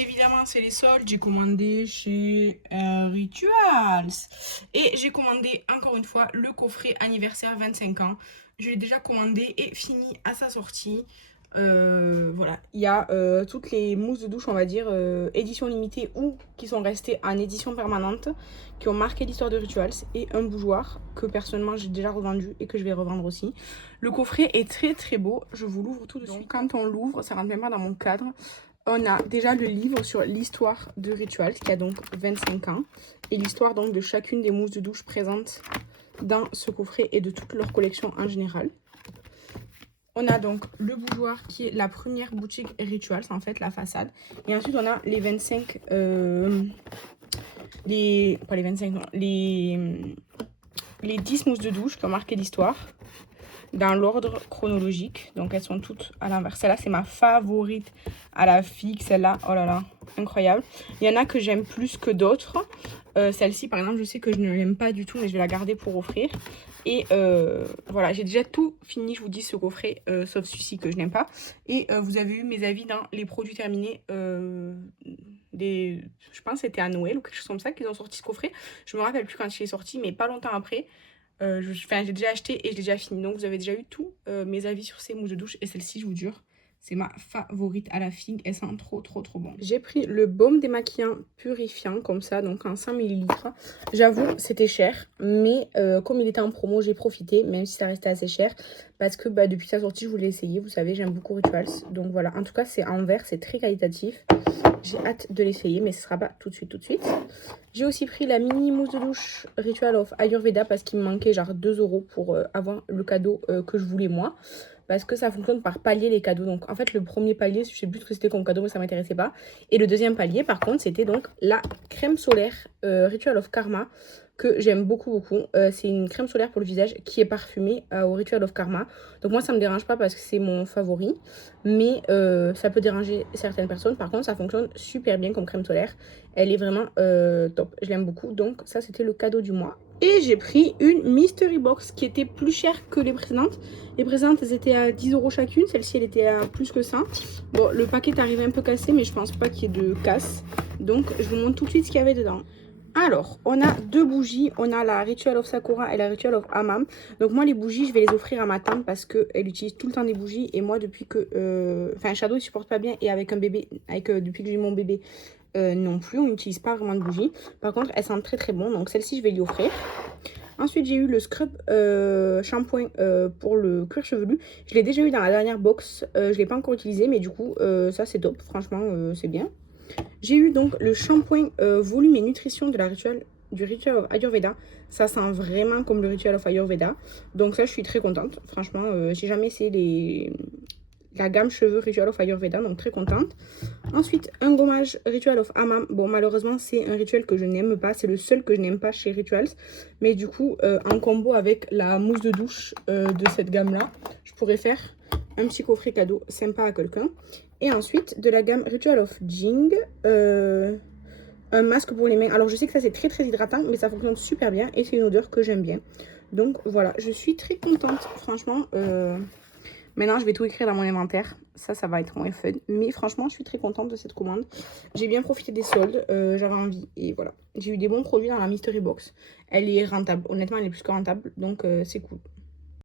évidemment, c'est les soldes. J'ai commandé chez Rituals. Et j'ai commandé, encore une fois, le coffret anniversaire 25 ans. Je l'ai déjà commandé et fini à sa sortie. Voilà, il y a toutes les mousses de douche, on va dire, édition limitée ou qui sont restées en édition permanente, qui ont marqué l'histoire de Rituals, et un bougeoir que personnellement j'ai déjà revendu et que je vais revendre aussi. Le coffret est très très beau, je vous l'ouvre tout de suite. Donc, quand on l'ouvre, ça rentre même pas dans mon cadre. On a déjà le livre sur l'histoire de Rituals qui a donc 25 ans et l'histoire donc de chacune des mousses de douche présentes dans ce coffret et de toute leur collection en général. On a donc le bougeoir qui est la première boutique Rituals, en fait, la façade. Et ensuite, on a les 25... pas les 25, non. Les 10 mousses de douche qui ont marqué l'histoire dans l'ordre chronologique. Donc, elles sont toutes à l'envers. Celle-là, c'est ma favorite à la figue. Celle-là, oh là là, incroyable. Il y en a que j'aime plus que d'autres. Celle-ci, par exemple, je sais que je ne l'aime pas du tout, mais je vais la garder pour offrir. Et voilà, j'ai déjà tout fini, je vous dis, ce coffret, sauf celui-ci que je n'aime pas. Et vous avez eu mes avis dans les produits terminés je pense que c'était à Noël ou quelque chose comme ça qu'ils ont sorti ce coffret. Je me rappelle plus quand il est sorti, mais pas longtemps après. J'ai déjà acheté et je l'ai déjà fini. Donc vous avez déjà eu tous mes avis sur ces mousses de douche. Et celle-ci, je vous jure, c'est ma favorite à la figue. Elle sent trop trop trop bon. J'ai pris le baume démaquillant purifiant comme ça, donc en 100 ml. J'avoue, c'était cher. Mais comme il était en promo, j'ai profité, même si ça restait assez cher. Parce que depuis sa sortie, je voulais essayer. Vous savez, j'aime beaucoup Rituals. Donc voilà, en tout cas, c'est en vert, c'est très qualitatif. J'ai hâte de l'essayer, mais ce sera pas tout de suite. J'ai aussi pris la mini mousse de douche Ritual of Ayurveda parce qu'il me manquait genre 2 € pour avoir le cadeau que je voulais moi. Parce que ça fonctionne par palier les cadeaux. Donc en fait le premier palier, je sais plus ce que c'était comme cadeau, mais ça m'intéressait pas. Et le deuxième palier par contre, c'était donc la crème solaire Ritual of Karma que j'aime beaucoup. C'est une crème solaire pour le visage qui est parfumée au Ritual of Karma. Donc moi ça me dérange pas parce que c'est mon favori. Mais ça peut déranger certaines personnes. Par contre ça fonctionne super bien comme crème solaire. Elle est vraiment top. Je l'aime beaucoup. Donc ça c'était le cadeau du mois. Et j'ai pris une mystery box qui était plus chère que les précédentes. Les précédentes elles étaient à 10 € chacune. Celle-ci elle était à plus que ça. Bon, le paquet est arrivé un peu cassé, mais je pense pas qu'il y ait de casse. Donc je vous montre tout de suite ce qu'il y avait dedans. Alors, on a deux bougies. On a la Ritual of Sakura et la Ritual of Hammam. Donc moi, les bougies, je vais les offrir à ma tante parce qu'elle utilise tout le temps des bougies. Et moi, depuis que... Enfin, Shadow, il supporte pas bien. Et avec un bébé, depuis que j'ai mon bébé, non plus. On n'utilise pas vraiment de bougies. Par contre, elles sentent très très bon. Donc celle-ci, je vais lui offrir. Ensuite, j'ai eu le scrub shampoing pour le cuir chevelu. Je l'ai déjà eu dans la dernière box. Je ne l'ai pas encore utilisé, mais du coup, ça c'est top. Franchement, c'est bien. J'ai eu donc le shampoing volume et nutrition de la du Ritual of Ayurveda. Ça sent vraiment comme le Ritual of Ayurveda. Donc ça, je suis très contente. Franchement, j'ai jamais essayé la gamme cheveux Ritual of Ayurveda, donc très contente. Ensuite, un gommage Ritual of Hammam. Bon, malheureusement, c'est un rituel que je n'aime pas. C'est le seul que je n'aime pas chez Rituals. Mais du coup, en combo avec la mousse de douche de cette gamme-là, je pourrais faire un petit coffret cadeau sympa à quelqu'un. Et ensuite, de la gamme Ritual of Jing, un masque pour les mains. Alors, je sais que ça, c'est très, très hydratant, mais ça fonctionne super bien et c'est une odeur que j'aime bien. Donc, voilà, je suis très contente, franchement. Maintenant, je vais tout écrire dans mon inventaire. Ça va être moins fun. Mais franchement, je suis très contente de cette commande. J'ai bien profité des soldes. J'avais envie. Et voilà. J'ai eu des bons produits dans la mystery box. Elle est rentable. Honnêtement, elle est plus que rentable. Donc, c'est cool.